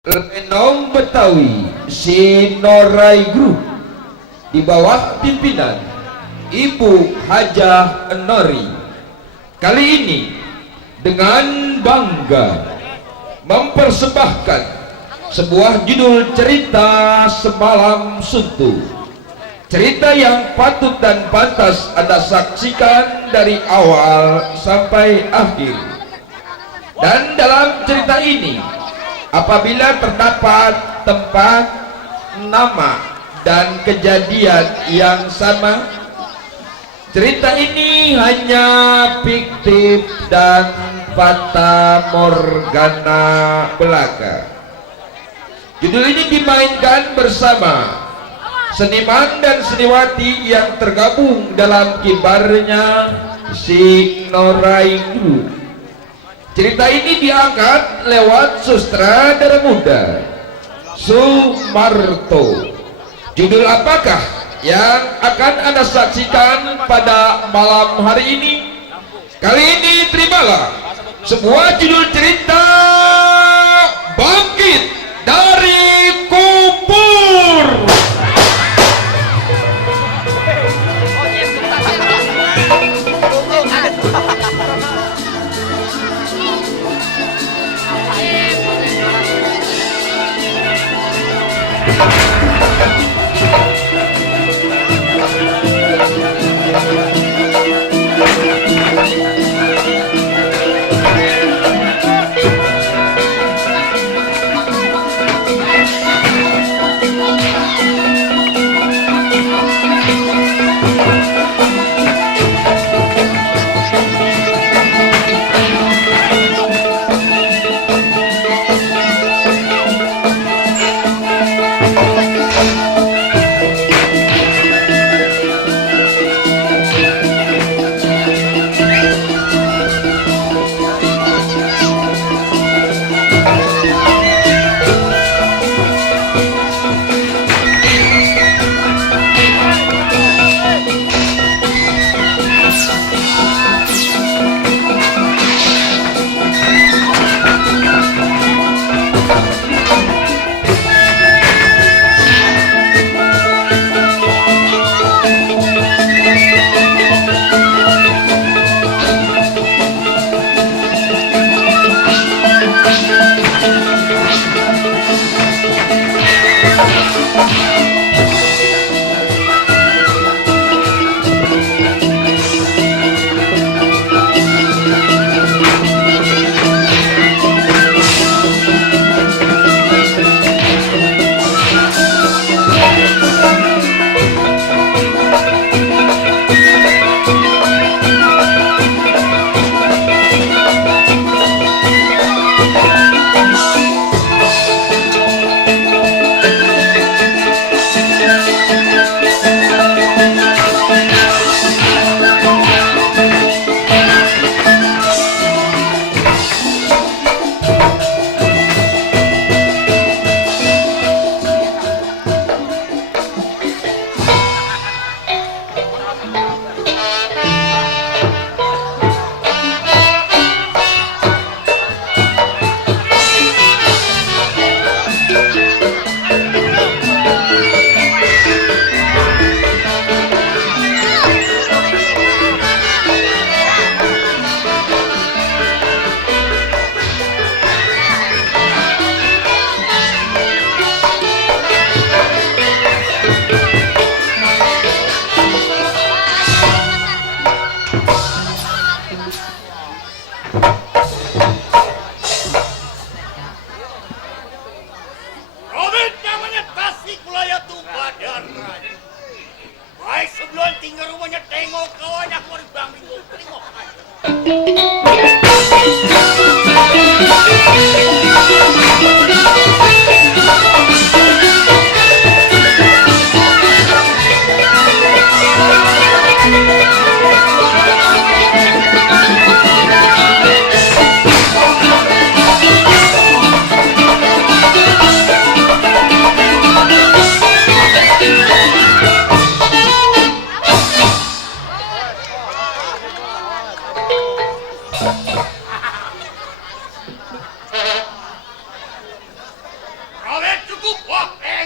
Lenong Betawi Sinorai Group di bawah pimpinan Ibu Hajah Nori kali ini dengan bangga mempersembahkan sebuah judul cerita Semalam Suntuk, cerita yang patut dan pantas Anda saksikan dari awal sampai akhir. Dan dalam cerita ini apabila terdapat tempat, nama, dan kejadian yang sama, cerita ini hanya fiktif dan fata morgana belaka. Judul ini dimainkan bersama seniman dan seniwati yang tergabung dalam kibarnya Sinorai Group. Cerita ini diangkat lewat sutradara muda Sumarto. Judul apakah yang akan Anda saksikan pada malam hari ini? Kali ini terimalah sebuah judul cerita Bangkit dari Kubur.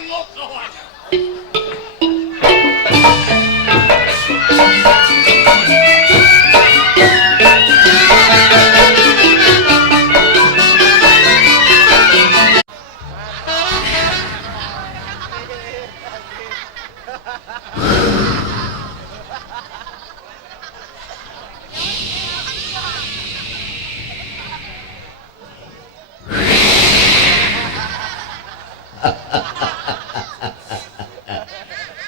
Tengok kawan.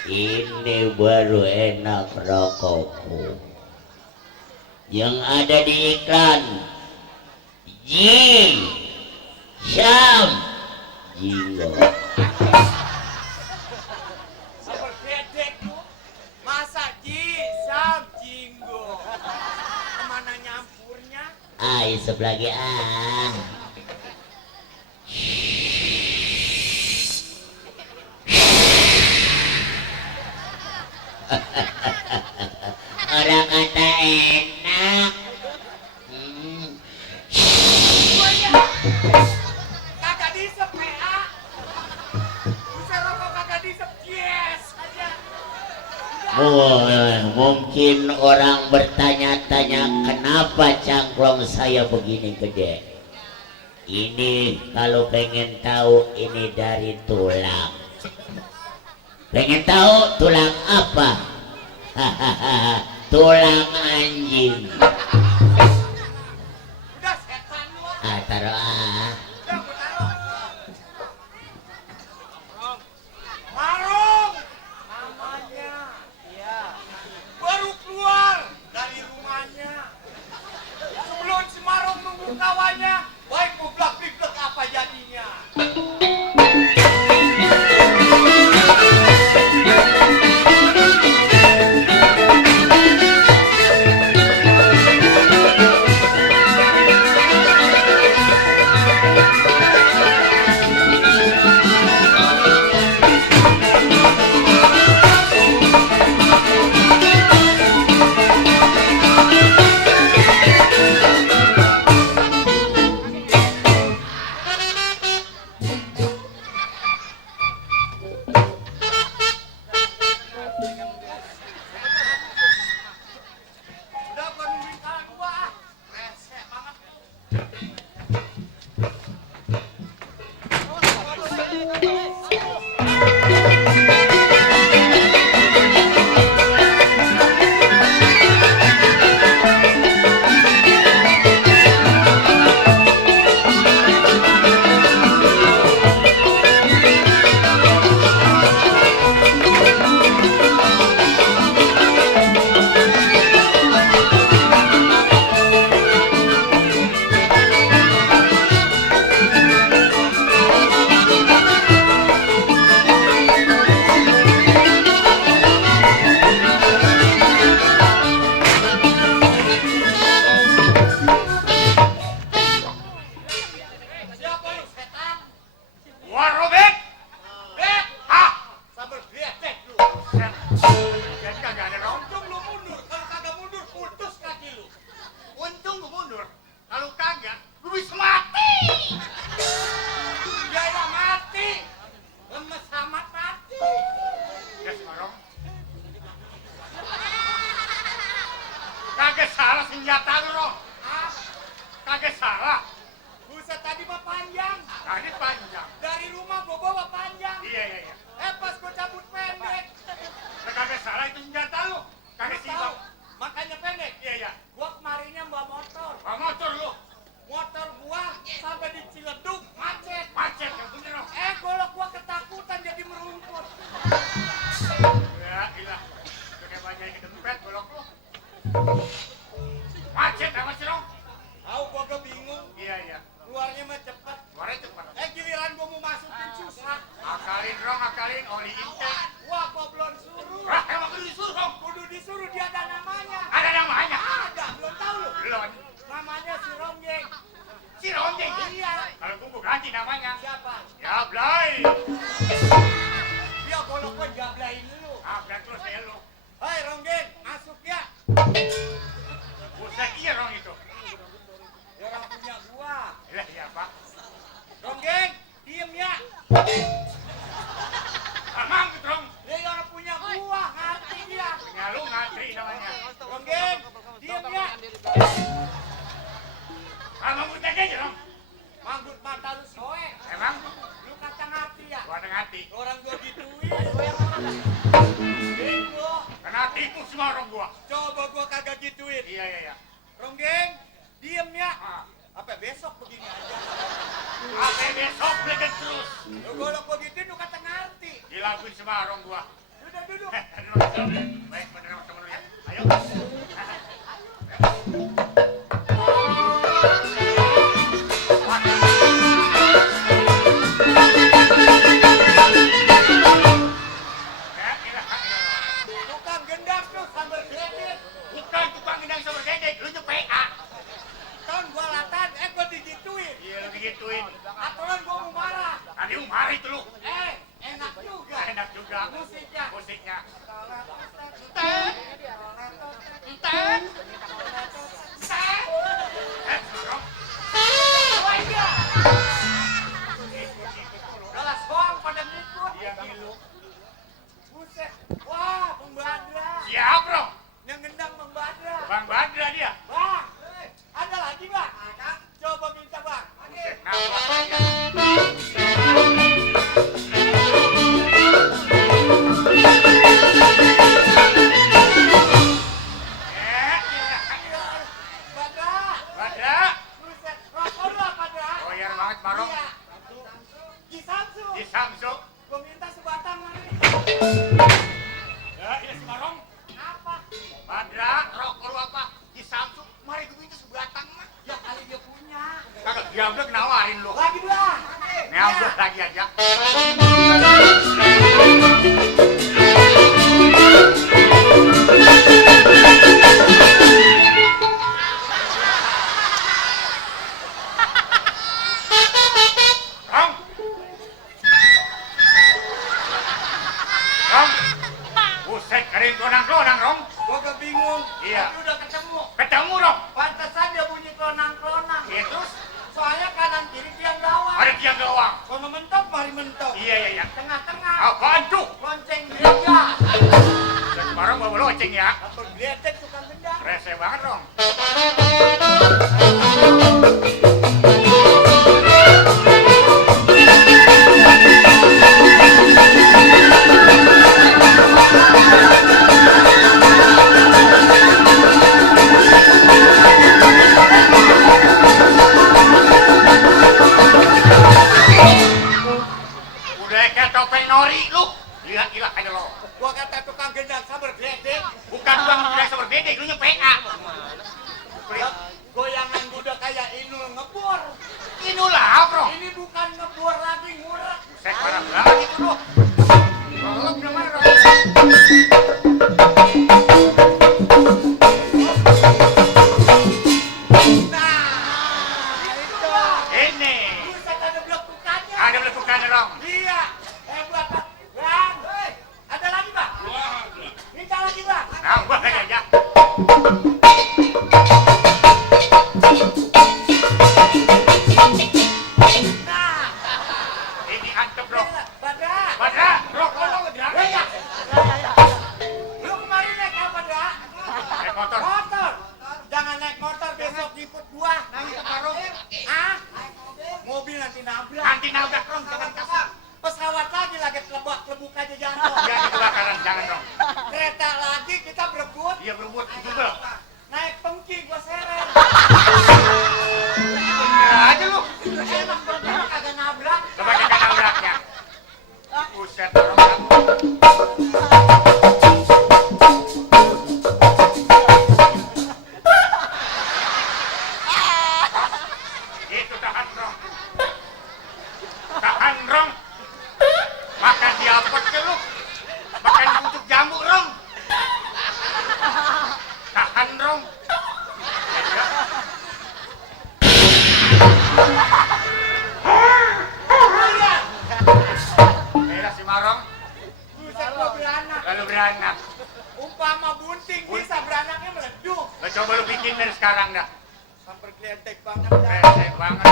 Ini baru enak rokokku yang ada di iklan. Ji Syam Jinggo. Sabar bedek lu. Masa Ji Sam Jinggo. Kemana nyampurnya? Ai sebelah ah. Orang kata enak. Kagak disep PA. Bisa rokok kagak disep yes aja. Mungkin orang bertanya-tanya kenapa cangklong saya begini gede. Ini kalau pengen tahu ini dari tulang. Pengen tahu tulang apa? Hahaha, tulang anjing. Udah setan lu. Taruh ah. Udah gua taruh. Marung. Namanya. Iya. Baru keluar dari rumahnya. Sebelum si Marung nunggu kawannya, baik goblak-goblak apa jadinya. Udah gua nungguin kawan gua ah. Resek banget. Siapa lu setan? Gua Robek. Ah, sabar bedek lu. Jadi kagak ada untung lu mundur. Kalau kagak mundur putus kaki lu. Untung gua mundur. Kalau kagak, gua bisa mati. Ya ya mati. Lemes amat mati. Ya Semarong. Kagak salah senjata lu, Rom. Ah, kagak salah. Buset tadi mah panjang. Tadi panjang. Dari rumah gua bawa panjang. Iya. Pas gua cabut pendek. Kagak salah itu senjata lu. Kagak sibuk. Makanya pendek. Iya. Gua kemarinnya bawa motor. Bawa motor lu. Motor gua sampai di Ciledug macet. Macet yang bener. Golok gua ketakutan jadi merumput. Ya ilah. Kayak banyak kedempet golok lu. Macet apa sih, Rom? Tahu gua ke bingung. Iya. Keluarnya mah cepet. Keluarnya cepet. Giliran gua mau masukin susah. Akalin, Rom, oli intake. Wah, gua belum suruh. Emang kudu disuruh, Rom? Kudu disuruh, dia ada namanya. Ada namanya? Ada, belum tahu lu. Belum. Namanya si Ronggeng. Si Ronggeng? Iya. Kalau gua ganti namanya. Siapa? Jablay. Dia golok gua jablain dulu. Berarti terus ya lu. Hai Ronggeng, masuk ya. Buset iya Rong itu. Ya orang punya gua. Iya Pak. Ronggeng, diem ya. aja dong. Manggut mata lu soek. Emang? Lu kacang hati ya? Gua ada hati. Orang gua gituin. Bego. Kena tipu semua orang gua. Coba gua kagak gituin. Iya. Ronggeng, diem ya. Apa besok begini aja? Apa besok belikan terus? Lu golok gua gituin lu kata ngerti. Dilakuin semua orang gua. Udah duduk. Baik, bener sama ya. Ayo. Tukang gendang tuh sambil geledek. Bukan tukang gendang sambil geledek, lu tuh PA. Tahun gua latan, gua digituin. Iya, lu digituin. Aturan gua mau marah. Tadi lu marah itu lu. Enak juga. Enak juga. Musiknya. Galas hoang pada ngikut. Iya, ngilu. Buset. Wah, Bang Badra. Siap, bro? Yang gendang Bang Badra. Bang Badra dia? Bang, ada lagi, Bang? Ada. Coba minta, Bang. Buset, nambah aja. Badra. Buset, rokok lu apa, Badra? Goyang banget, Marong. Iya. Di Samsu. Gua minta sebatang lagi. Ya, ini si Marong. Apa? Badra, rokok lu apa? Di Samsu. Mari gua minta sebatang mah. Ya kali dia punya. Kagak, dia udah nawarin lu. Lagi dua. Nih, ambil lagi aja. Buset, kering klonang-klonang, Rong. Gua kebingung. Iya. Tapi udah ketemu. Ketemu, Rong. Pantesan dia bunyi klonang-klonang. Iya, terus? Soalnya kanan kiri tiang gawang. Ada tiang gawang. Kalau mentok, mari mentok. Iya. Tengah-tengah. Apaan tuh? Lonceng gereja. Sekarang bawa lonceng ya. Atau geledek tukang gendang. Rese banget, Rong. Topeng nori lu. Lihat aja lo. Gua kata tukang gendang sabar geledek. Bukan tukang gendang sabar geledek, lu nya PA. Goyangan udah kayak Inul ngebor. Inul lah, bro. Ini bukan ngebor lagi, ngurek. Saya parah banget itu lu. Kalau udah marah. Nah, itu. Ini. Buset ada blekukannya. Ada blekukannya, Rong. Iya. Bang, ada lagi, Bang? Minta lagi, Bang. Nambah aja. Nah, ini antep, bro. Badra, rokok lo ngedrak. Iya. Lu kemarin naik apa, Badra? Naik motor. Jangan naik motor, besok jemput gua. Nanti keparung. Mobil nanti nabrak. Rong, jangan kasar. Pesawat lagi kelebuk aja jatuh. Iya, kebakaran, jangan dong. Kereta lagi kita berebut. Iya, berebut, juga. Naik pengki gua seret. Bener aja lu. Enak banget kagak nabrak. Coba kagak nabraknya. Buset, orang. Itu tahan, Rong. Makan diapet ke lu. Makan untuk jambu, Rong. Tahan, Rong. Merah si Marong. Buset lu beranak. Lalu beranak. Umpama bunting bisa beranaknya meleduk. Coba lu bikin dari sekarang dah. Sampai geledek banget. Geledek banget.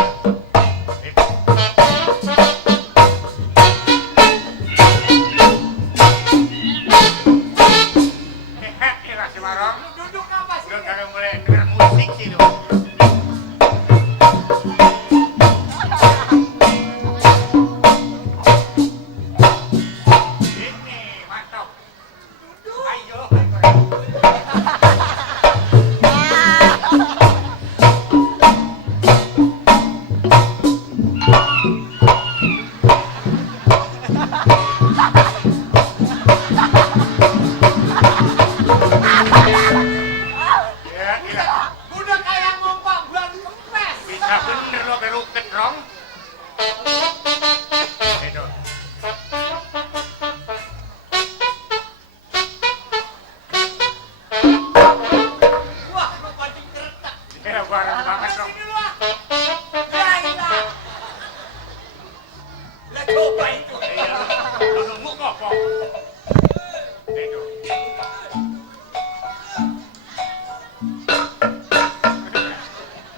Marong. Duduk apa sih? Udah kagak boleh denger musik sih lu. Itu.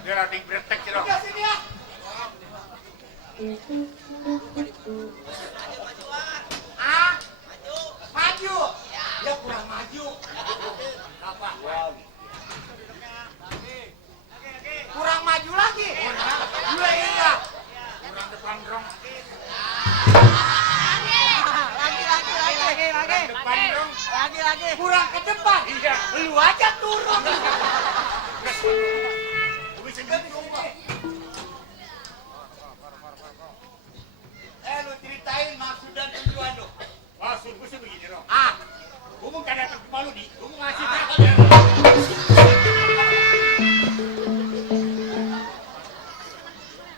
Dia lagi bretek sih, Rom. Udah sini ya. Ah, maju. Ya kurang maju. Apa? Kurang maju lagi. Dua ya. Kurang depan, Rom. Lagi. Depan, Rom. Kurang ke depan. Iya. Lu aja turun. Bisa gitu, Pak. Lu ceritain maksud dan tujuan lu. Maksud gue sih begini, Rom. Ah, Gue mau gak datang ke Palu nih. Gue mau ngasih tahu.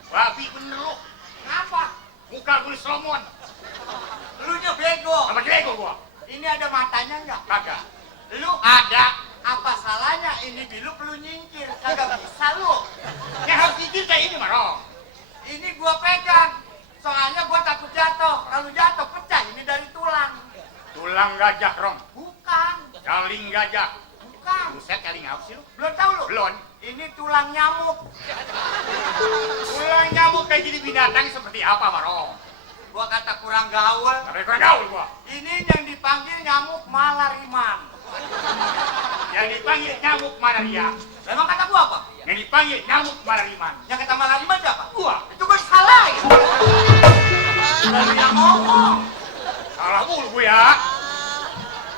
Babi bener lu. kenapa? Muka gue selomon. Lu nya bego. Apa bego gua? Ini ada matanya enggak? Kagak. Lu ada. Apa salahnya ini bilu perlu nyingkir? Kagak bisa lu. Ya harus gigit kayak ini, Maro. Ini gua pegang. Soalnya gua takut jatuh. Kalau jatuh pecah ini dari tulang. Tulang gajah, Rom. Bukan. Kaling gajah. Bukan. Buset, kaling apa sih lu? Belum tahu lu? Belum. Ini tulang nyamuk. Tulang nyamuk kayak jadi binatang seperti apa, Maro? Gua kata kurang gaul. Sampai kurang gaul gua. Ini yang dipanggil nyamuk malariman. Yang dipanggil nyamuk malaria. Memang kata gua apa? Yang dipanggil nyamuk malariman. Yang kata malariman siapa? Gua. Itu kan salah ya. Lalu yang ngomong. Salah mulu gua ya.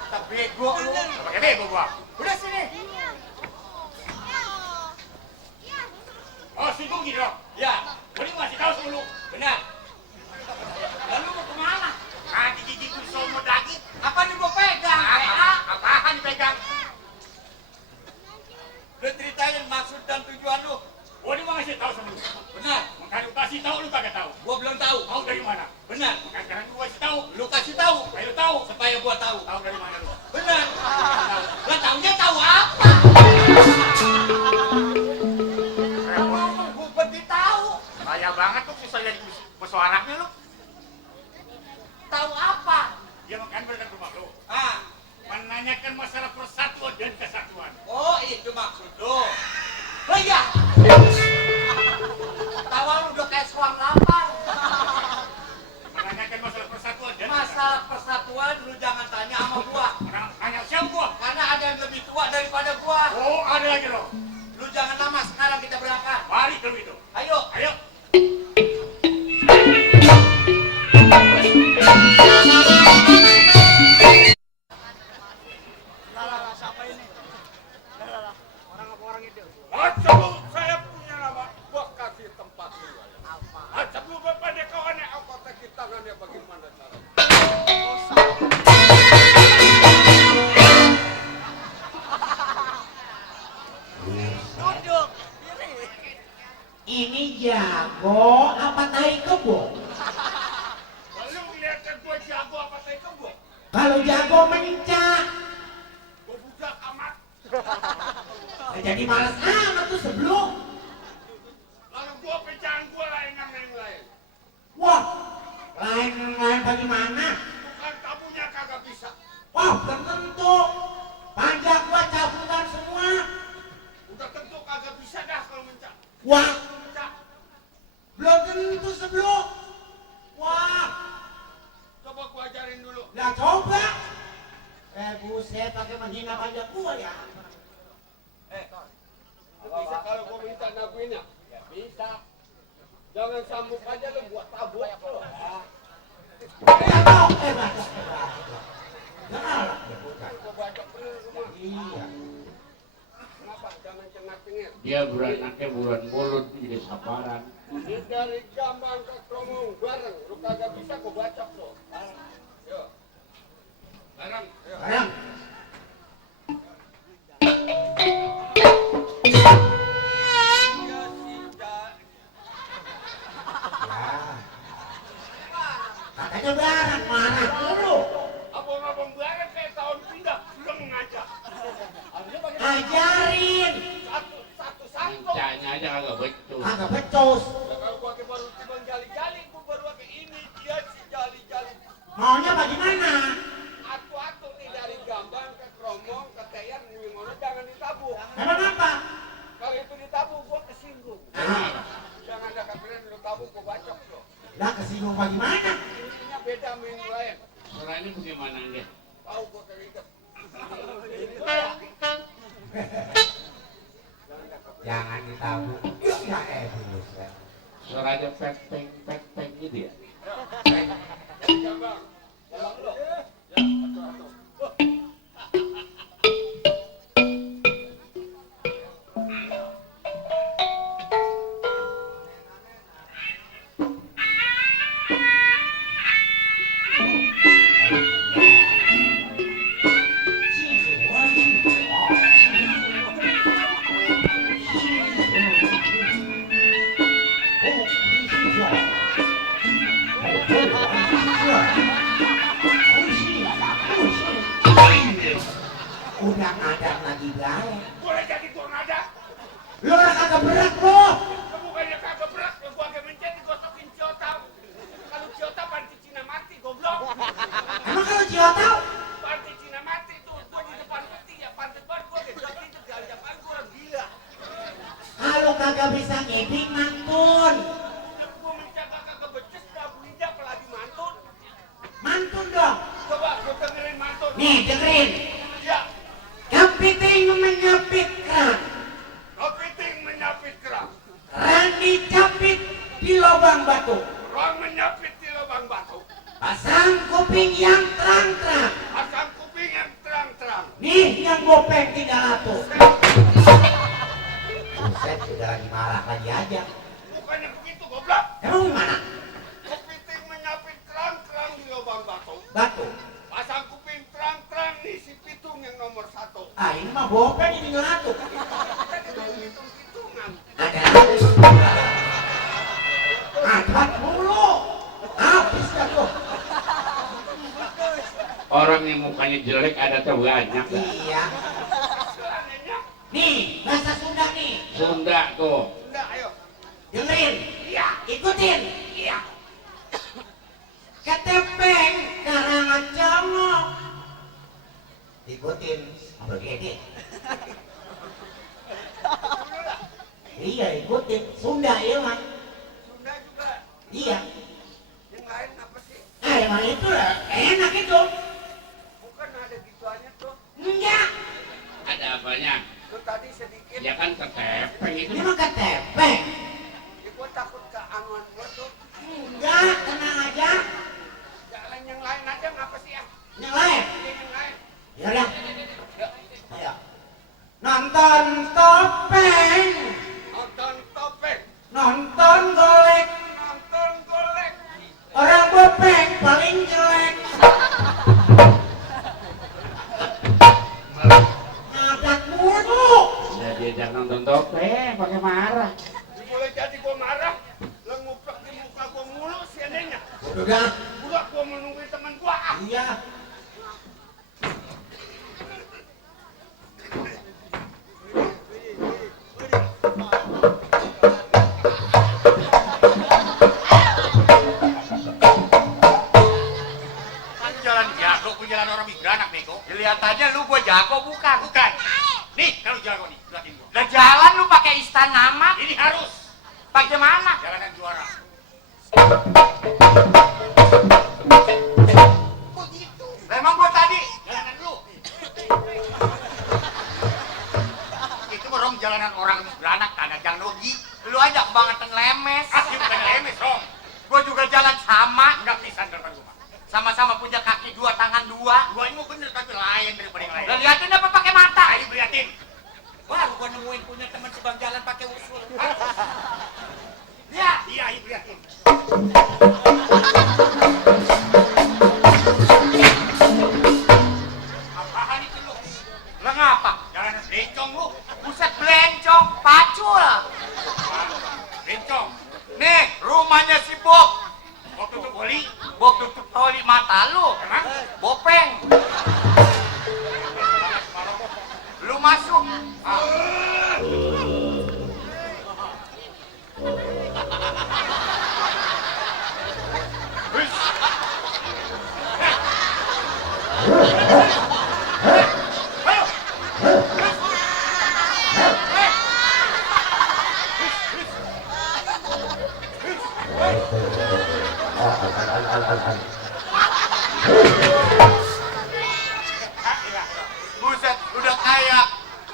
Tapi bego lu. Pakai bego gua. Udah sini. Oh, situ gini, Rom. Ya, Gua ini masih tahu sebelum. benar. Lalu mau kemana? Nanti gigi gue somot lagi. Apa nih gua pegang? PA. Apaan dipegang? Lu ceritain maksud dan tujuan lu. Gua ini mau ngasih tahu sebelum. Benar. Makanya lu kasih tahu, lu kagak tahu. Gua belum tahu. Tahu dari mana? Benar. Makanya sekarang gua kasih tahu. Lu kasih tahu Supaya lu tahu. supaya gua tahu. Tahu dari mana lu? Benar. Lah taunya tahu apa? Gua berarti tahu. Kaya banget tuh susah jadi pesuaranya lu. Tahu apa? Dia makan berdekat rumah lu. Ah. Menanyakan masalah persatuan dan kesatuan. Oh, itu maksud lu. Oh iya. Tawa lu udah kayak selang lapar. Menanyakan masalah persatuan dan Masalah persatuan lu jangan tanya sama gua. kesatuan. Nanya siapa gua? Karena ada yang lebih tua daripada gua. Oh, ada lagi lo. Lu jangan lama, sekarang kita berangkat. Mari kalau itu. Ayo. Ayo. Acap lu, saya punya nama. Gua kasih tempat dulu. Acap lu bapak dia kawannya apa kaki tangannya bagaimana caranya? Ini jago apa tai kebo? Lu ngeliatkan gua jago apa saya kebo? Kalau jago mencak. Gua budak amat. Jadi malas amat tuh sebelum. Lalu gua pecahan gua lain sama yang lain. Wah, lain bagaimana? Bukan tabunya kagak bisa. Wah, belum tentu. Panjang gua cabutan semua. Udah tentu kagak bisa dah kalau mencak. Wah, Mencak. belum tentu sebelum. Wah, Coba gua ajarin dulu. lah coba. Buset, pakai menghina panjang gua ya. Bisa kalau gua minta nabuinnya, ya bisa. Jangan sambung aja lu buat tabuk lu. Batok, batok. Jangan. Gua baca bener semua. Iya. Kenapa? Jangan cengar-cengir. Dia beranaknya bulan mulut jadi sabaran. Ini dari Gambang ke Kromong bareng. Lu kagak bisa gua baca lu. Yo. Bareng. Yo. Barang. Katanya barang marah dulu. Abang-abang bareng kayak tahun pindah belum ngajak. Ajarin. Satu sangkut. Mincanya aja kagak becus. Agak becus. Ya, kalau gua baru cuma jali-jali, gua baru pakai ini dia si jali-jali. Maunya bagaimana? apa gimana? Ininya beda sama yang lain. Suaranya bagaimana dia? Tahu gua keriket. Jangan ditabung. Ya buset. Suaranya peng gitu ya. Jambang. Jambang lu. Udah ngadap lagi bae. Boleh jadi gua ngada. Lu orang kagak berat lo. Bukannya kagak berat, ya gua agak mencet digosokin ciotau. Kalau ciotau panti Cina mati, goblok. Emang kalau Ciotau? Panti Cina mati tuh, gua di depan peti ya, panti banget gua gedek itu gajah gua gila. Kalau kagak bisa ngeding mantun. Gua menjaga kagak becus, dah buida apalagi mantun. Mantun dong. Coba gua dengerin mantun. Nih dengerin. Ya, Kepiting menyapit keran. kepiting menyapit kerang. Keran dicapit di lubang batu. Orang menyapit di lubang batu. Pasang kuping yang terang-terang. Pasang kuping yang terang-terang. Nih yang gopeng 300. Buset, udah lagi marah lagi aja. Bukannya begitu, goblok. Emang gimana? Kepiting menyapit kerang di lubang batu. Batu. Pasang kuping terang-terang nih si pitung yang nomor 1. Ah ini mah gopeng ini 300. Tadi mau hitung-hitungan. Ada. Angkat mulu. Habis dah tuh. Orang yang mukanya jelek ada tuh banyak. Iya. Selanjutnya, Nih, bahasa Sunda nih. Sunda tuh. enggak, ayo. Dengerin. Iya, Ikutin. iya. Ketepeng karangan congok. Ikutin. Apa gede? Iya, ikutin. Sunda ya, Mak. Sunda juga. Iya. Yang lain apa sih? Emang itu lah. Enak itu. Bukan ada gituannya tuh. Enggak. Ada apanya? Lu tadi sedikit. Ya kan ketepeng itu. Ini mah ketepeng. Ya, gua takut ke anuan gua tuh. Enggak, tenang aja. Jalan yang lain aja ngapa sih ya? Yang lain. Yang lain. Ya udah. Ayo. Nonton topeng. Nonton topeng. Nonton golek. Nonton golek. Orang bopeng paling jelek. Ngadat mulu. Saya diajak nonton topeng pakai marah. Boleh jadi gua marah. Lu nguplek di muka gua mulu sianenya. Udah. Gua mau nungguin teman gua. Iya. Kan jalan jago, gua jalan orang beranak bego. Lihat aja lu gua jago bukan? Bukan. Nih, kalau jago nih, lihatin gua. Lah jalan lu pakai istana amat. Ini harus Bagaimana? jalanan juara. Lah emang gua tadi Jalanan lu. Itu orang jalanan orang beranak karena jangan rugi. lu aja kebangetan lemes. Asli bukan lemes, Rom. Gua juga jalan sama. Enggak pisan depan gua. Sama-sama punya kaki dua, tangan dua. Gua ini mau bener tapi lain daripada yang lain. Lah liatin apa pakai mata? Ayo liatin. Baru gua nemuin punya teman sebang jalan pakai usul. Ya, iya, ayo liatin. Apaan itu lu? Lah ngapa? Jalanan bencong lu. Buset belencong, pacul. Bencong. Nih, rumahnya si Bob. Mau tutup oli? Bob tutup oli mata lu. Emang? Bopeng. Lu masuk. Buset, udah kayak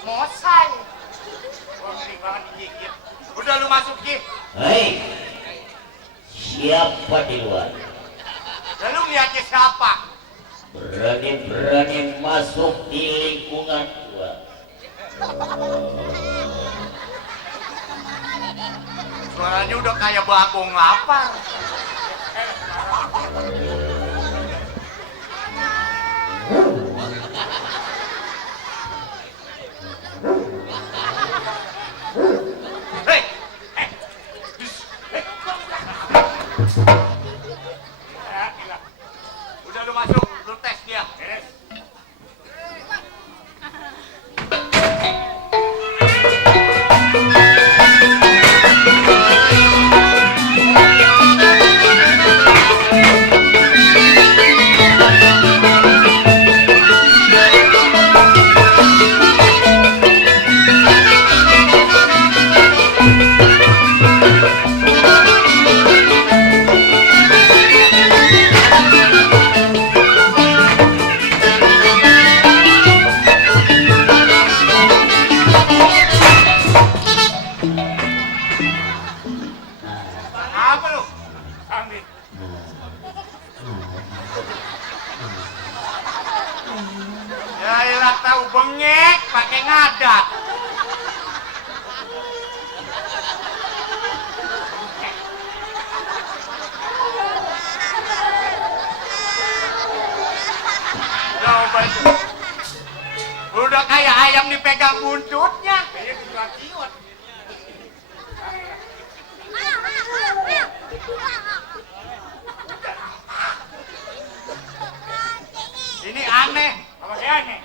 mosai. Wah, ngeri banget digigit. Udah lu masuk, Ki. Hei, siapa di luar? Dan lu ngeliatnya siapa? Berani-berani masuk di lingkungan gua. Suaranya udah kayak bagong lapar. Hei, ya, gila. Udah lu masuk, lu tes dia. Apa lu? Ambil. Ya ilah tahu bengek pakai ngadat. Coba itu. Udah kayak ayam dipegang buntutnya. Kayak kejual kiwat. Ini aneh. Apa sih aneh?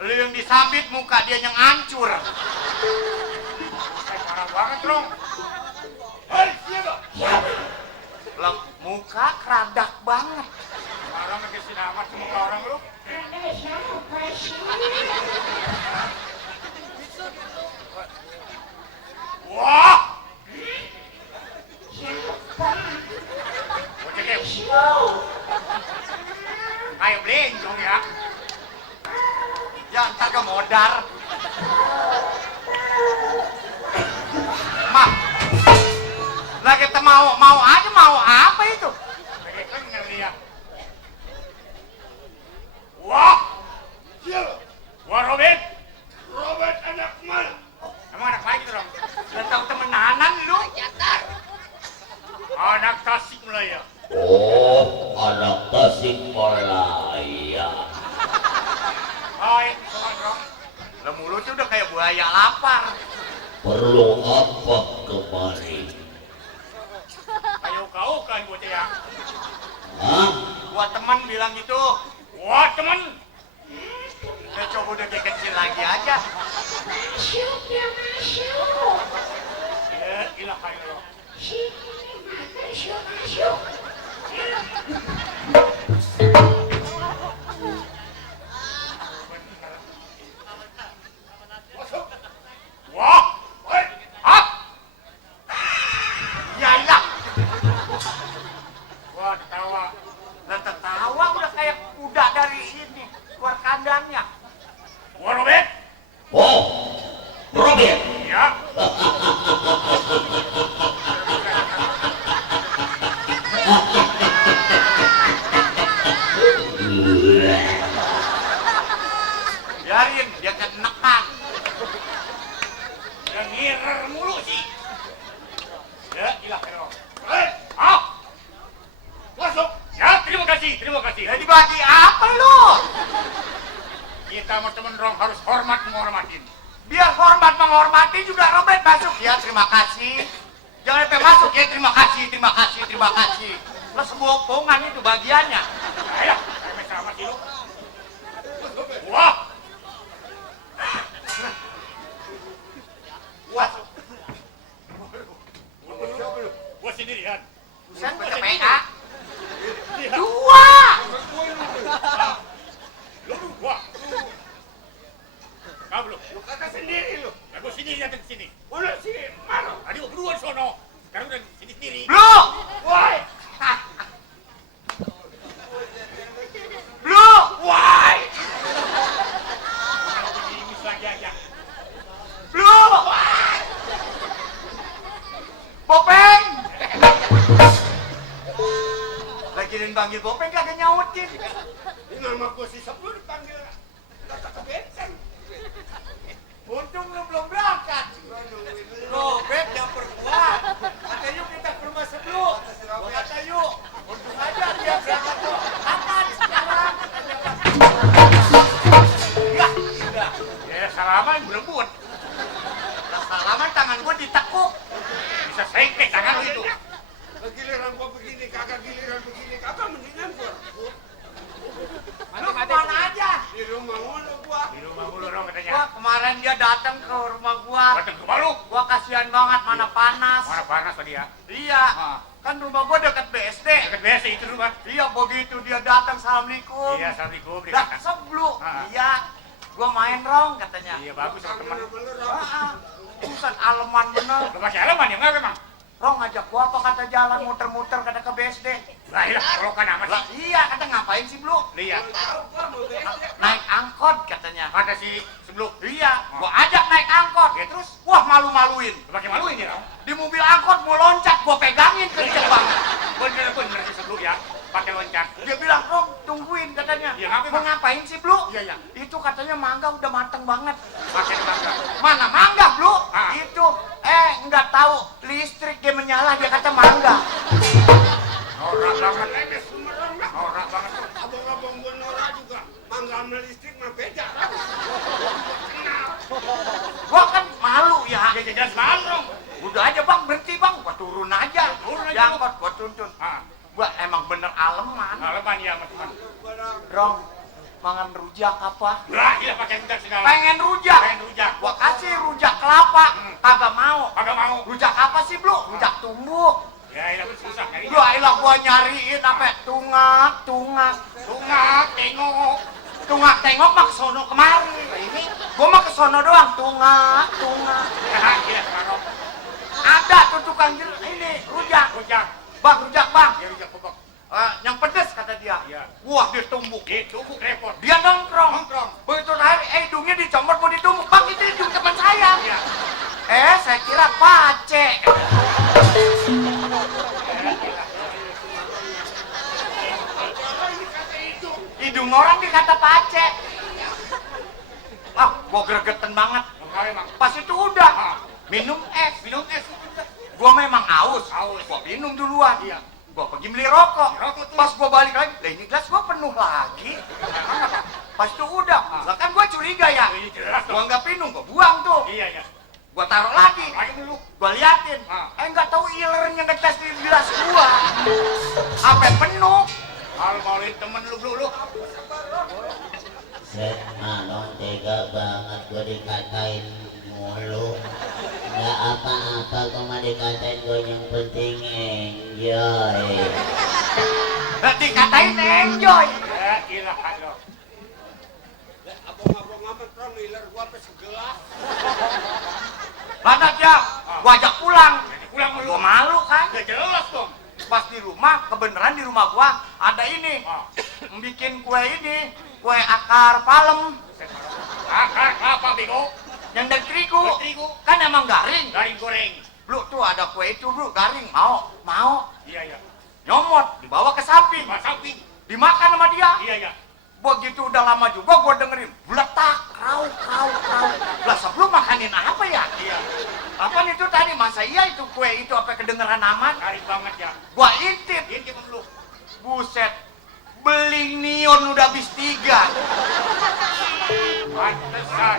Lu yang disambit muka dia yang hancur. Parah banget, Rong. Hei, siapa? Lah, muka keradak banget. Orang ngekesin amat muka orang lu. Wah! Bocah kew. Ayo belencong ya. Ya ntar ke modar. Mah, lah kita mau aja, mau apa itu? Lagi denger dia. Wah, Siapa? wah Robert. Robert anak mana? Emang anak baik itu dong? Gak tau temenanan lu? Anak Tasikmalaya. Oh, anak Tasikmalaya. Hai, soal dong. Lah mulutnya udah kayak buaya lapar. Perlu apa kemari? Ayo kau kan bocah ya. Hah? Gua temen bilang gitu. Wah temen. Ya coba udah kayak kecil lagi aja. Ya gila kayak lo. Wah, hei, hap. Ya ilah. Wah ketawa. Dan tertawa udah kayak kuda dari ini keluar kandangnya. Wah Robert. Oh, Robert. Ya. Biarin dia kenekan. Dia ngirer mulu sih. Ya ilah hero. Hei, ah. Masuk. Ya terima kasih, terima kasih. Jadi bagi apa lu? Kita mau temen Rong harus hormat menghormatin. Biar hormat menghormati juga Robert masuk. Ya terima kasih. Jangan sampai masuk ya terima kasih, terima kasih, terima kasih. Lo sebokongan itu bagiannya. Ayo, saya sama sih lu. Wah. Wah. Gua sendirian. Bukan baca PA. Dua. Lu dua. Kamu lu kata sendiri lu. Aku sendiri datang ke sini. Udah sini mana? Tadi gua berdua di sono. Sekarang udah sini sendiri. Lu. Woi. giliran panggil Gopeng kagak nyautin. Ini nama gua si Sepuluh dipanggil. Kata ke benteng. Untung lu belum berangkat. Gopeng yang perkuat. Kata yuk kita ke rumah Seblu. Gua kata yuk. Untung aja dia berangkat tuh. Akan sekarang. Ya, tidak. Ya salaman berebut. Nah, salaman tangan gua ditekuk. Bisa sengkek tangan lu itu. Giliran gua begini kagak, giliran begini kagak, mendingan gua rebut. Lu kemana aja? Di rumah mulu gua. Di rumah mulu Rong katanya. Wah, kemarin dia datang ke rumah gua. Datang ke Balu. Gua kasihan banget, mana panas. Mana panas tadi ya? Iya, Ah. kan rumah gua dekat BSD. Dekat biasa itu rumah. Iya, begitu dia datang, assalamualaikum. Iya, assalamualaikum. Dia Dah, kata. Seblu. Ah. Iya, gua main Rong katanya. Iya bagus sama teman. Buset aleman bener. Lu masih alaman ya nggak memang? Rong ngajak gua apa kata jalan muter-muter kata ke BSD. Lah iya, kalau kan amat Lah, sih. iya, kata ngapain sih, Blu? Iya. Naik angkot katanya. Kata si sebelum. Iya, gua ajak naik angkot. Ya, terus? Wah, malu-maluin. Lu pakai maluin dia Rong. Di mobil angkot mau loncat, gua pegangin kenceng banget. Bener si sebelum ya. Pakai loncat. Dia bilang, Rong, tungguin katanya. Iya, ngapain, Mau Bang? ngapain sih, Blu? Iya, iya. Itu katanya mangga udah mateng banget. Pakai mangga. Mana mangga, Blu? Ah. Itu, nggak tahu listrik dia menyala, dia kata mangga. Norak banget. Lemes semerang dah. Norak banget. Abang-abang gua norak juga. Mangga sama listrik mah beda. Gua kan malu ya. Dia jelas malu Rong. Udah aja bang, berhenti bang, gua turun aja. Turun aja, Diangkot, gua tuntun. Ah. Gua emang bener aleman. Alaman ya mas. Rong, mangan rujak apa? Lah iya pakai rujak segala. Pengen rujak. Pengen rujak. Gua kasih rujak kelapa, kagak mau. Kagak mau. Rujak apa sih, Blu? Rujak tumbuk. Ya ini susah kali. Gua ilah gua nyariin apa? Tungak. Tungak, tengok. Tungak tengok mah kesono kemari. Ini gua mah kesono doang. Tungak. Ya iya sekarang. Ada tuh tukang ini rujak. Rujak. Bang, rujak bang. Ya rujak bobok. Yang pedes kata dia. Iya. Wah, dia tumbuk. Ditumbuk repot. Dia nongkrong. Nongkrong. Begitu naik, hidungnya dicomot mau ditumbuk. Bang, itu hidung teman saya. Iya. Saya kira pace. Hidung orang dikata pace. Gua gregetan banget. Enggak memang. Pas itu udah minum es. Minum es. Gua memang aus. Aus. Gua minum duluan. Iya. Gua pergi beli rokok. Rokok tuh. Pas gua balik lagi, lah ini gelas gua penuh lagi. Pas itu udah. Lah kan gua curiga ya. Iya jelas Gua dong. nggak minum, gua buang tuh. Iya iya. Gua taruh lagi. Lagi dulu. Gua liatin. Nggak tahu ilernya ngetes di gelas gua. Sampai penuh. Kalau maluin temen lu. Set malong tega banget gua dikatain mulu. Nggak apa-apa gua mah dikatain gua, yang penting enjoy. Lah dikatain enjoy. Ya ilah lo. Abang-abang amat Ram, iler gua sampai segelas. Lantas ya, gua ajak pulang. Pulang Gua lu. malu kan. Ya jelas dong. Pas di rumah, kebenaran di rumah gua ada ini. Bikin kue ini, kue akar palem. Akar apa bego? Yang dari terigu. Terigu. Kan emang garing. Garing goreng. Blu, tuh ada kue itu, Blu, garing. Mau. Iya iya. Nyomot, dibawa ke samping. Mas samping. Dimakan sama dia. Iya iya. Begitu udah lama juga gua dengerin. Bletak, krau. Lah sebelum makanin apa ya? Iya. Apa itu tadi? Masa iya itu kue itu apa kedengeran aman? Garing banget ya. Gua intip. Ini lu. Buset. Beling neon udah habis 3. Pantesan.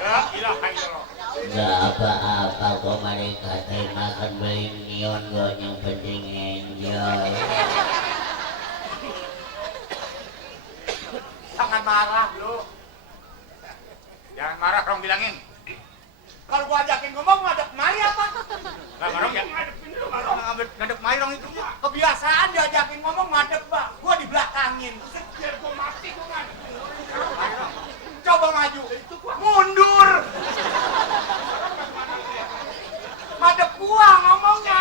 Ya ilah lo. Nggak apa-apa gua mah dikatain makan beli neon gua, yang penting enjoy. Jangan marah, Blu. Jangan marah Rong bilangin. Kalau gua ajakin ngomong ngadep mari apa? Lah Rong ya. Ngadep mari dong itu. Kebiasaan diajakin ngomong ngadep, Pak. Gua dibelakangin. Biar gua mati gua ngadep. Coba maju. Mundur. Ngadep gua ngomongnya.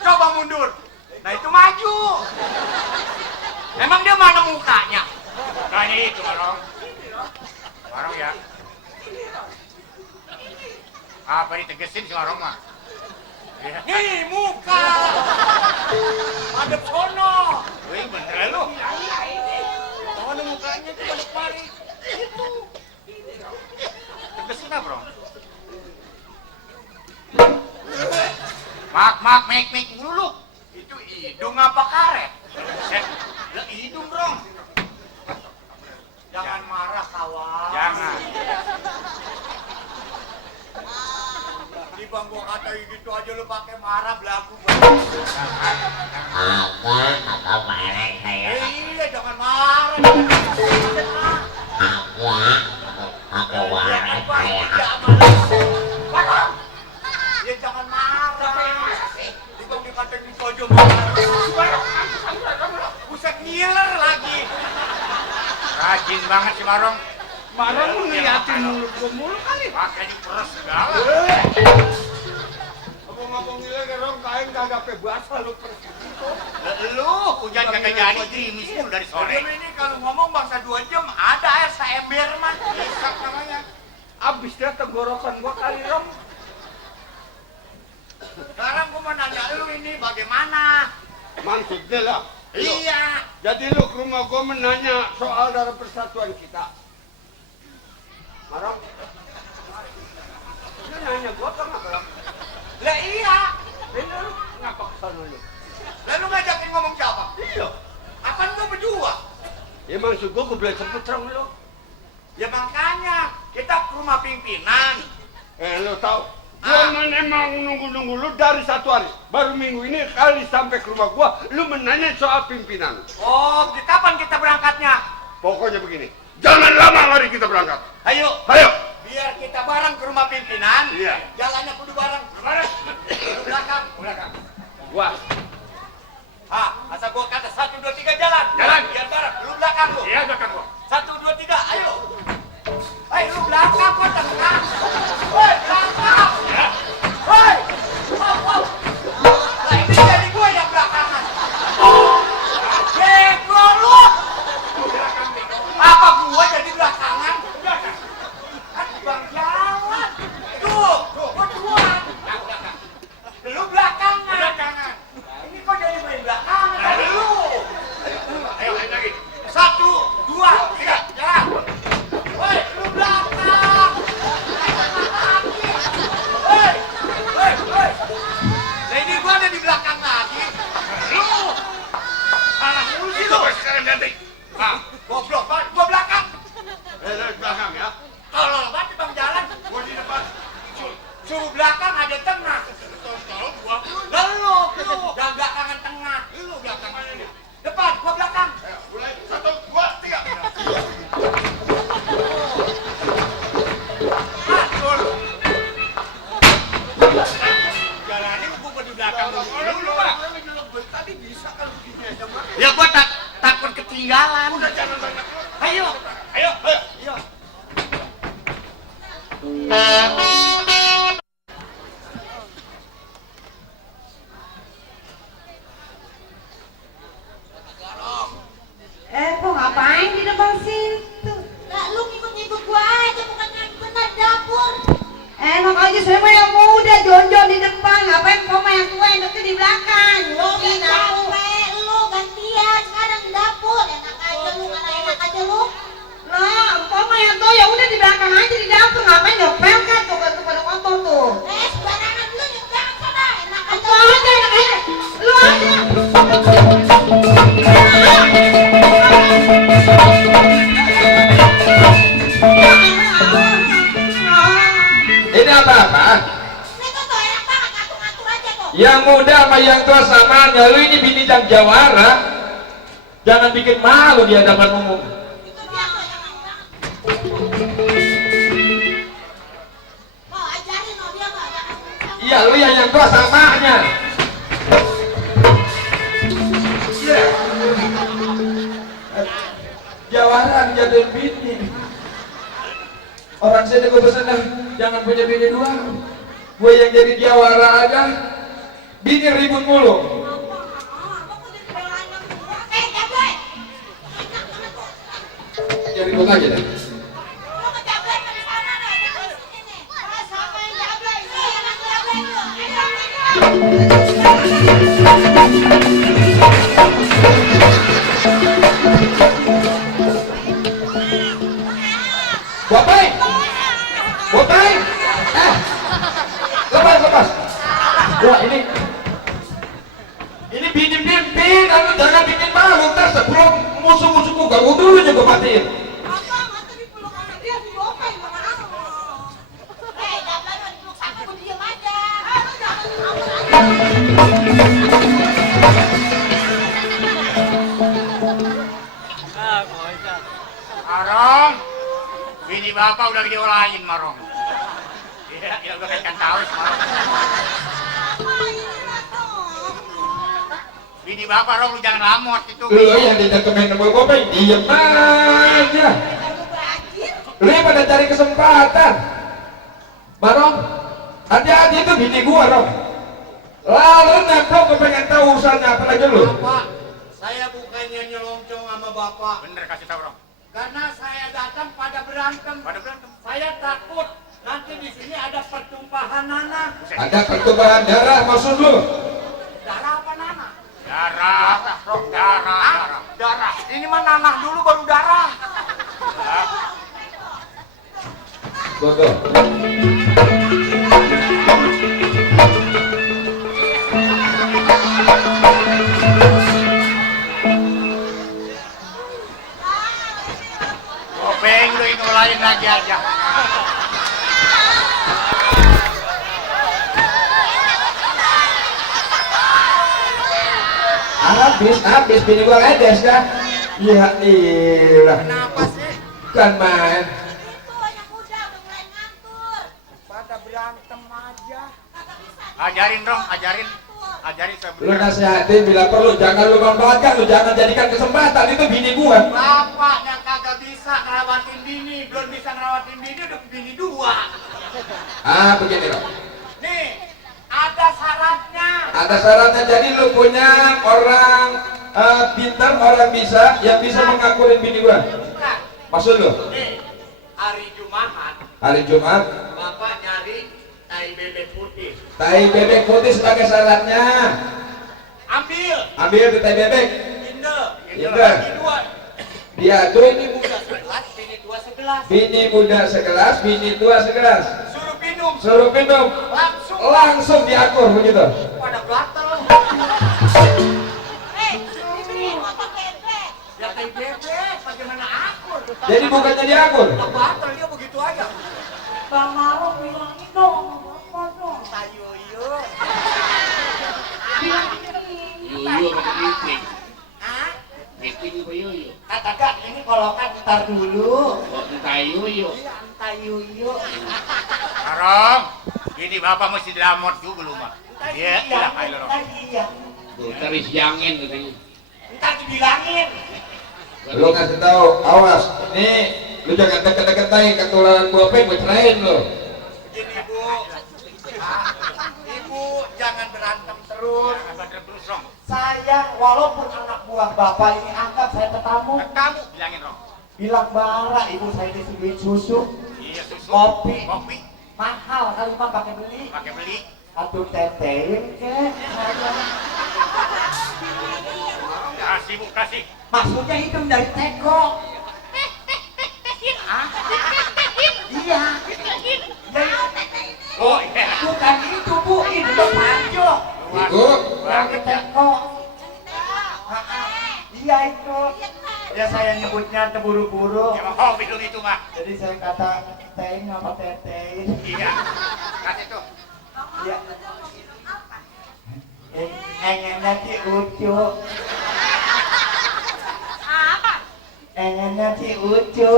Coba mundur. Nah itu maju. Emang dia mana mukanya? Nah ini itu Rong. Rong ya. Apa ditegesin si Rong mah? Nih muka. Madep sono. Wih, bener lu. Mana mukanya tuh madep mari. Tegesin apa, Bro? Mak, mek dulu. Itu hidung apa karet? Lah hidung, Bro. Jangan marah kawan. Jangan. Di bangku kata gitu aja lu pakai marah belagu. Agak marah saya. Iya jangan marah. Agak marah saya. Ya jangan marah. Di bangku kata gitu aja marah. Buset ngiler lagi. Rajin banget si Marong. Marah lu ngeliatin mulut gua mulu kali. Pakai diperes segala. Ngomong-ngomong ngiler kerong kain kagak pe basah lu pergi. Lu hujan kagak jadi gerimis mulu dari sore. Lu ini kalau ngomong bangsa 2 jam ada air seember mah. Isak namanya. Abis dia tenggorokan gua kali rom. Sekarang gua mau nanya lu ini bagaimana? Maksudnya lah. Iya. Jadi lu ke rumah gua menanya soal darah persatuan kita. Marong. Lu nanya gua apa enggak? Lah iya. Ini lu ngapa kesana lu? Lalu ngajakin ngomong siapa? Iya. Apaan gua berdua? Ya maksud gua boleh sebut terang lu. Ya makanya kita ke rumah pimpinan. Lu tahu? Gua emang nunggu-nunggu lu dari 1 hari. Baru minggu ini kali sampai ke rumah gua, lu menanya soal pimpinan. Oh, kapan kita berangkatnya? Pokoknya begini, jangan lama lari kita berangkat. Ayo, Ayo. biar kita bareng ke rumah pimpinan. Iya. Jalannya kudu bareng. Bareng. Belakang. Wah, Asal gua kata 1, 2, 3 jalan. Jalan. Biar bareng. Lu belakang lu. Iya, belakang gua. 1, 2, 3, ayo. Lu belakang, gua tengah. Woi, belakang. Woi. Wow. Nah, ini jadi gua yang belakangan. Bego lu. Apa gua jadi belakangan? Kan bang jalan. Tuh, gua duluan. Lu belakangan. Ini kok jadi main belakangan? Lu. Ayo lagi. 1, 2, 3, jalan. Woi, lu belakang. Woi. Nah ini gua ada di belakang lagi. Lu. Salah mulu sih lu. Sekarang ganti. Goblok banget, gua belakang. lu belakang ya. Kalau banget bang jalan, Gua di depan. suruh belakang ada tengah. Tolong gua. Lu. Jangan belakangan tengah. Lu belakangan ini. Depan, gua belakang. Ayo, mulai 1, 2, 3. Jalannya gua di belakang lu, Pak. Tadi bisa kan begini aja, Mak. Ya gua takut ketinggalan. Udah jangan banyak. Ayo. Ayo. Kok ngapain di depan situ? Nah, lu ngikut-ngikut gua aja, bukan benar dapur. Enak aja saya mah yang muda, jonjon di depan. Ngapain kau mah yang tua yang deket di belakang? Lu Mungkin aku. capek, lu gantian sekarang di dapur. Enak aja lu, kan enak aja lu. Lah, kau mah yang tua ya udah di belakang aja di dapur. Ngapain nyopel kan tuh pada kotor tuh. Sembarangan lu nyebrang sana, enak aja. Lu aja, enak aja. Lu aja. Ini apa-apa? Ini tuh enak banget, ngatur-ngatur aja tuh. Yang muda sama yang tua samanya. Lu ini bini jang jawara. Jangan bikin malu di hadapan umum. Itu dia tuh, enak banget. Mau ajarin lo dia mah, jangan. Iya, lu yang tua samanya. Iya. Jawara jatuhin bini. Orang sini gue pesen dah, jangan punya bini dua. Gue yang jadi jawara aja. Bini ribut mulu. Jablay. Ya ribut aja deh. Lu ke Jablay dari sana deh, jangan di sini nih. Sama yang Jablay, lu yang jablay lu. Ayo. Marong, bini bapak udah diolahin Marong. Iya, ya udah kan tahu Marong. Bini bapak Rong, lu jangan lamot itu. Lu yang didekemin sama gue, diem aja. Lu yang pada cari kesempatan. Marong, hati-hati itu bini gua, Rong. Lalu nempel gue pengen tahu urusannya apa lagi lu. Bapak, saya bukannya nyelongcong sama bapak. Bener, kasih tahu Rong. Karena saya datang pada berantem. Pada berantem? Saya takut nanti di sini ada pertumpahan nanah. Ada pertumpahan darah maksud lu? Darah apa nanah? Darah, Rong, darah. Darah. Ini mah nanah dulu baru darah. Tuh. Kopeng lu ngulain lagi aja. Habis bini gua ledes dah. Ya ilah. Kenapa sih? Kan main. Itu yang muda udah mulai ngantur. Pada berantem aja. Ajarin Rong, ajarin Lu sebelum. nasihatin bila perlu, jangan lu manfaatkan, lu jangan jadikan kesempatan, itu bini gua. Bapak yang kagak bisa ngerawatin bini, belum bisa ngerawatin bini udah bini dua. Begini loh. Nih, ada syaratnya. Ada syaratnya, jadi lu punya orang pintar, orang bisa, yang bisa mengakurin bini gua. Bukan. Maksud lu? Nih, hari Jumat, Hari Jumat, Bapak nyari tai bebek putih. tai bebek putih sebagai syaratnya. Ambil tuh tai bebek. Inde. Inde. Bagi dua. Dia tuh Bini muda segelas, bini tua segelas. bini muda segelas, bini tua segelas. Suruh minum. Suruh minum, langsung diakur begitu. Pada gatel. Dibeliin motor bebek. Ya tai bebek, bagaimana akur? Jadi bukannya diakur. Gatel dia begitu aja. Bang Marung bilangin dong, apa dong? Tayoyo. Yuyu pakai meeting. Hah? Meeting apa yuyu? Katakan ini kalau kan ntar dulu. Kok entah yuyu? Iya, tayoyo. Arong, ini bapak mesti dilamot juga lu mah. Iya, iya, ayo Rong. Iya. Tuh teris jangin katanya. Ntar dibilangin. Lu ngasih tahu, awas, nih lu jangan deket-deket lagi ketularan gua gue cerain lu. Begini Bu. Ibu jangan berantem terus. Saya walaupun anak buah bapak ini anggap saya tetamu. Kamu bilangin Rong. Bilang bara ibu saya disuguhin susu. Iya susu. Kopi. Mahal kali mah pakai beli. Satu tetein ke. Kasih Bu, kasih. Maksudnya itu dari teko. Iya. Oh iya. Bukan itu Bu, ini panjo. Itu Yang teko. Iya itu. Ya saya nyebutnya terburu-buru. Ya mau minum itu mah. Jadi saya kata tein apa tetein. Iya. Kasih tuh. Iya. Engennya si Ucu. Apa? Engennya si Ucu.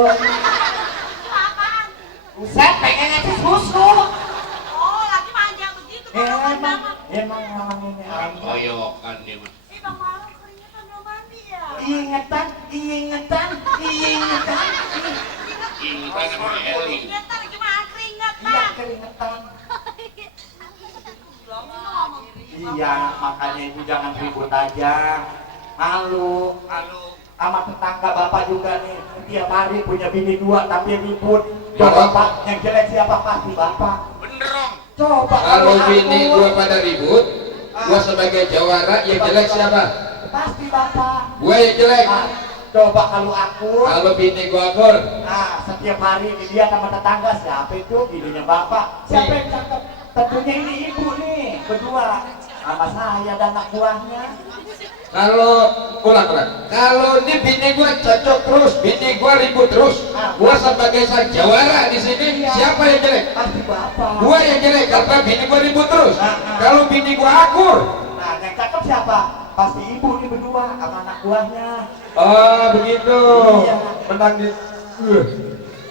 Apaan? Buset, pengennya si susu. Oh, lagi panjang begitu. Kalau banget. Emang ini Koyokan dia mah. Bang Marung keringetan belum mandi ya? Ingetan. Ingetan sama Eling. Keringetan gimana keringet, Iya Pak? keringetan. Iya, makanya ibu jangan ribut aja. Malu. Sama tetangga bapak juga nih. Tiap hari punya bini dua tapi ribut. Coba Pak, yang jelek siapa pasti bapak. Bener Rong. Coba kalau bini akur. gua pada ribut, gua sebagai jawara yang jelek siapa? Pasti bapak. Gua yang jelek. Coba kalau akur. Kalau bini gua akur, Setiap hari dia sama tetangga siapa itu bininya bapak. Siapa yang cakep? Tentunya ini ibu nih berdua sama saya dan anak buahnya. kalau ulang. Kalau ini bini gua cocok terus, bini gua ribut terus, gua sebagai sang jawara di sini, siapa yang jelek? Pasti bapak. Gua yang jelek karena bini gua ribut terus. Kalau bini gua akur, Nah yang cakep siapa? Pasti ibu nih berdua sama anak buahnya. oh begitu. Iya. Menang di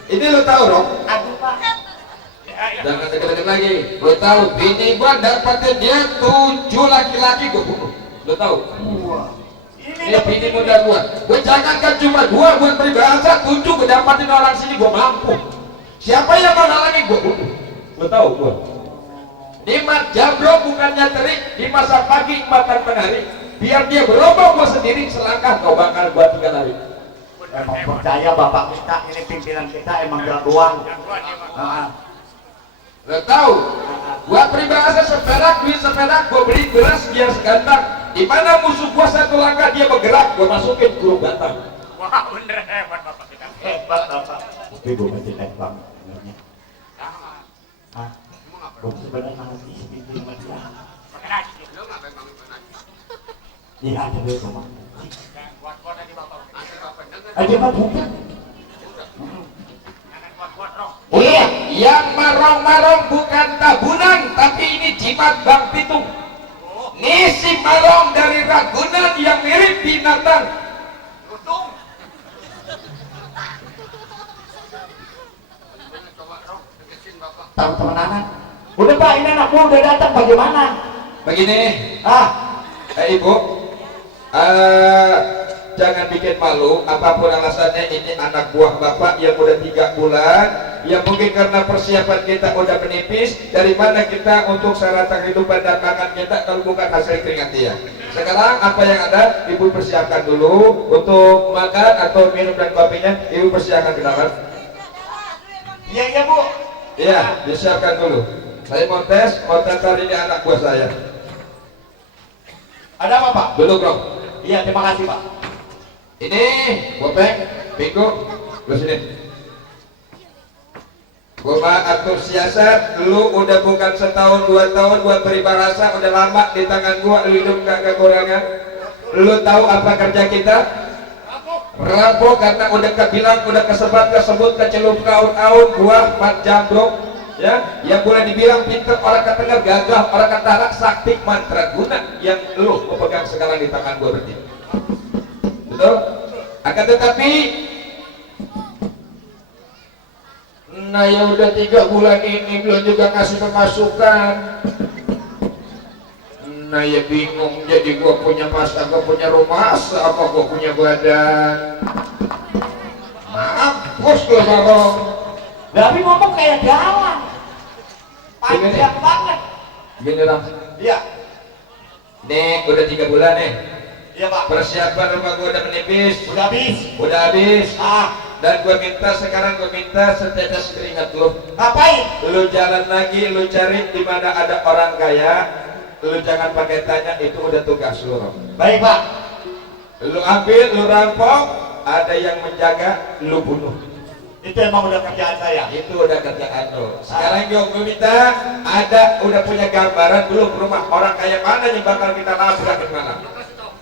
Ini lo tahu dong? Aduh Pak. Jangan deket-deket lagi. Lo tahu bini gua dapatin dia 7 laki-laki gua bunuh. Lo tahu? Ini bini muda gua. Gua jangankan cuma 2 buat peribahasa, 7 gua dapatin orang sini gua mampu. Siapa yang menghalangi gua bunuh? Lo tahu gua? Nikmat jambro bukannya terik di masa pagi makan tengah hari. Biar dia berubah gua sendiri selangkah kau bakal gua 3 hari. Emang percaya bapak kita, ini pimpinan kita emang jagoan. Lo tahu? Gua peribahasa seperak, duit seperak, gua beli beras biar segantang. Di mana musuh gua 1 langkah dia bergerak, gua masukin kurung batang. Wah, bener hebat bapak kita. Hebat bapak. Tapi gue masih hebat sebenarnya. Hah? Gue sebenarnya nanti bikin macam. Pakai lagi. Iya ada deh rumah. Kuat-kuat tadi bapak. Aja mah bukan. Jangan kuat-kuat dong. Iya, yang marong-marong bukan tabunan, tapi ini jimat Bang Pitung. Ini si marong dari Ragunan yang mirip binatang. Lutung. Tahu teman anak. Udah Pak, ini anak gua udah datang bagaimana? Begini, Ah, Ibu, jangan bikin malu. Apapun alasannya, ini anak buah Bapak yang udah 3 bulan. Ya mungkin karena persiapan kita udah menipis. Dari mana kita untuk syarat kehidupan dan makan kita kalau bukan hasil keringat dia. Sekarang apa yang ada, Ibu persiapkan dulu untuk makan atau minum dan kopinya. Ibu persiapkan ke dalam. iya iya Bu. Iya, disiapkan dulu. Saya mau tes hari ini anak buah saya. Ada apa Pak? Duduk dong. Iya terima kasih Pak. Ini, Bopeng, Biko, lu sini. Gua atur siasat, lu udah bukan setahun 2 tahun buat peribahasa, udah lama di tangan gua, lu hidup gak kekurangan. Lu tahu apa kerja kita? Rampok karena udah kebilang, udah kesebat, kesebut, kecelup, kaun-kaun, buah, 4 jambro, ya, yang boleh dibilang pinter, orang kata dengar, gagah, orang kata rak, sakti, mantra guna, yang lu pegang sekarang di tangan gua berarti. Betul? Akan tetapi, nah ya udah 3 bulan ini belum juga ngasih pemasukan. Nah ya bingung, jadi gua punya masa, gua punya rumah, apa gua punya badan. Mampus gua barong. Tapi ngomong kayak jalan. Panjang banget. Gini Ram, Iya. nih udah 3 bulan nih. Iya Pak. Persiapan rumah gua udah menipis, Udah habis. udah habis. Ah, Dan gua minta sekarang, gua minta setetes keringat lu. ngapain? Lu jalan lagi, lu cari di mana ada orang kaya. Lu jangan pakai tanya, itu udah tugas lu. Ram. Baik Pak. Lu ambil, lu rampok, ada yang menjaga, lu bunuh. Itu emang udah kerjaan saya. Itu udah kerjaan lu. Sekarang gue minta, ada udah punya gambaran belum rumah orang kaya mana yang bakal kita labrak di mana?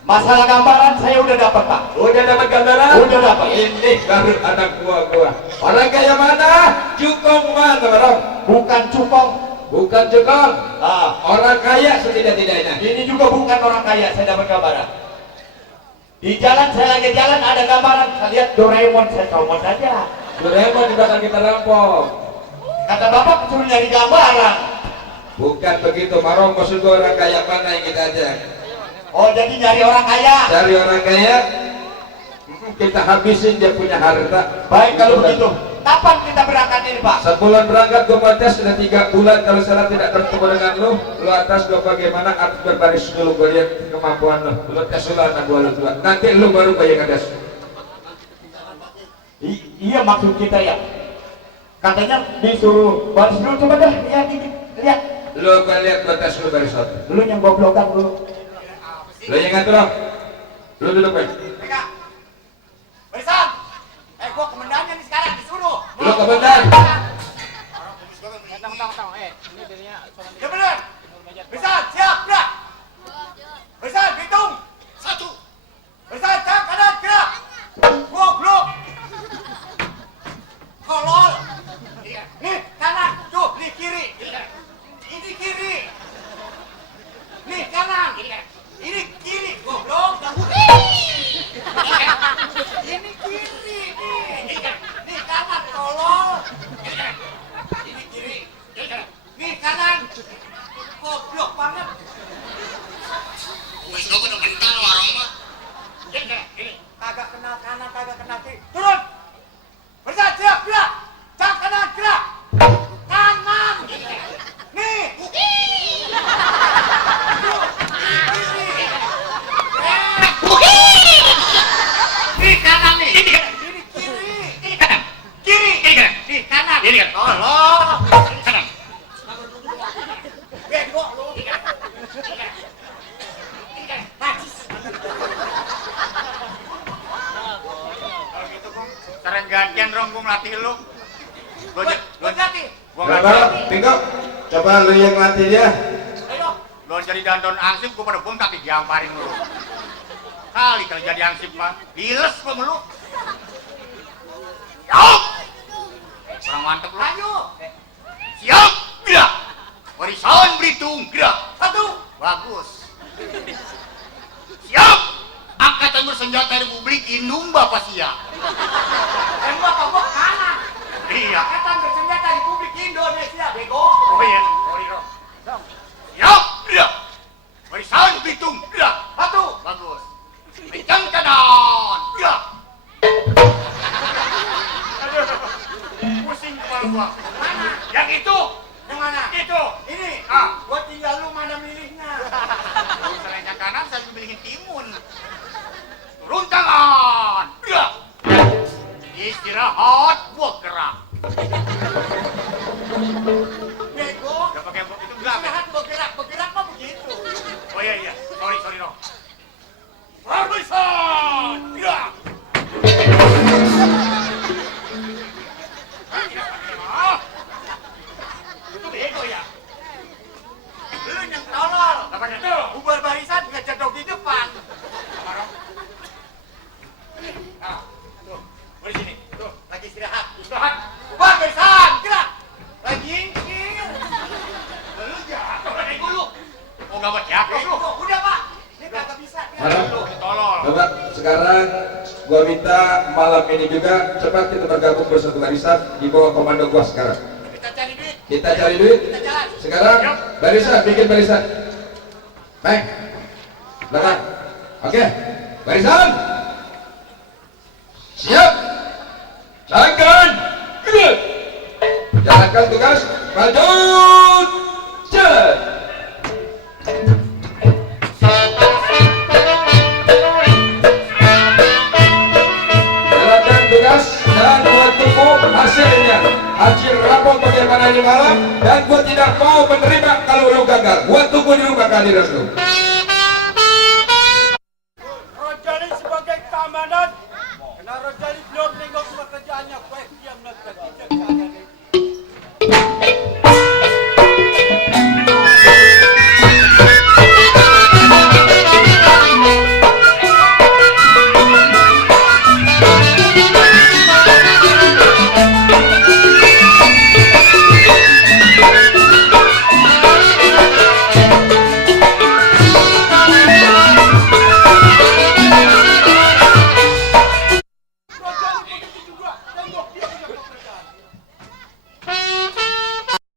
Masalah gambaran saya udah dapat Pak. Udah dapat gambaran? Udah dapat. Ini baru anak gua. Orang kaya mana? Cukong mana orang? Bukan cukong. Bukan cukong. Ah, Orang kaya setidak-tidaknya. ini juga bukan orang kaya, saya dapat gambaran. Di jalan, saya lagi jalan ada gambaran, saya lihat Doraemon, saya comot saja. Doraemon bakal kita rampok. Kata Bapak suruh nyari gambaran. Bukan begitu, Marong. Maksud gua orang kaya mana yang kita ajak? Oh, jadi nyari orang kaya. Cari orang kaya, kita habisin dia punya harta. Baik kalau begitu. Kapan kita berangkat ini Pak? Sebulan berangkat gua tes sudah 3 bulan. Kalau salah tidak bertemu dengan lu atas gua bagaimana atas berbaris dulu, gua lihat kemampuan lu tes dulu anak gua lu juga. Nanti lu baru bayar ngedes. Iya maksud kita ya. Katanya disuruh baris dulu, coba dah lihat dikit, lihat. Lu gua lihat gua tes lu baris satu. Lu yang goblokan dulu. Lu yang ngatur dong. Lu duduk baik. Mereka. Barisan. Gua komandannya nih sekarang disuruh. Lu komandan. Ya bener. Barisan, siap, udah. Barisan, hitung. 1. Barisan, jam kanan, gerak. Goblok. Kolol. Nih, kanan. Tuh, nih kiri. Ini kiri. Nih, kanan. Ini kiri. Goblok. Ini kiri. Nih nanti. Turun. Bergerak, gerak, gerak. Jangan kanan, gerak. Kanan. Nih. Ini kanan nih. Ini kanan. Ini kiri. Ini kanan. Kiri. Ini kanan. Di kanan. Ini kanan. Tolong. Kanan. Bego lu. Kalau gitu Kong, sekarang gantian Rong, gua ngelatih lu. Gua latih. Gua Nah, ngelatih. Tinggal coba lu yang latih dia. Ayo. Lu jadi dandan ansip, gua pada bengkak digamparin lu. Kali jadi ansip mah, diles gua melu. Siap. Kurang mantep lu. Ayo. Siap. Gerak. Warisan Belitung, gerak. Satu. Bagus. Siap. Angkatan Bersenjata Republik Indung Bapak Siap. Dan Bapak gua kanan. Iya. Angkatan Bersenjata Republik Indonesia, bego. Oh iya. Sorry, Bro. Siap. Gerak. Warisan Belitung, gerak. Satu. Bagus. Pegang kanan. Gerak. Pusing kepala gua. Mana? Yang itu. Yang mana? Itu. Ini. Gua tinggal lu mana milihnya. Kalau misalnya kanan, saya milihin timun. Turun tangan. Gerak. Istirahat, gua gerak. Bego. Gak pakai itu enggak. Istirahat, gua gerak. Bergerak mah begitu. Oh iya. Sorry, Rom. Permisan. Gerak. Itu bego ya? Lu yang tolol. Apanya itu? Bubar barisan nggak jadok di depan. Tuh, di sini. Tuh, lagi istirahat. Bubar barisan, gerak. Lagi ingkir. Lu jatuh lagi dulu. Oh nggak buat jatuh lu. Udah Pak. Ini kagak bisa. Lu tolol. Coba sekarang gua minta malam ini juga cepat kita bergabung bersatu barisan di bawah komando gua sekarang. Kita cari duit. Kita cari duit. Kita jalan. Sekarang barisan, bikin barisan. Baik. Belakang. Oke. Barisan. Siap. Jalankan. Gerak. Jalankan tugas. Maju. Jalan. Jalankan tugas dan buat tunggu hasilnya. Hasil rapor bagaimana ini malam, dan gua tidak mau menerima kalau lu gagal. Gua tunggu di rumah kehadiran lu.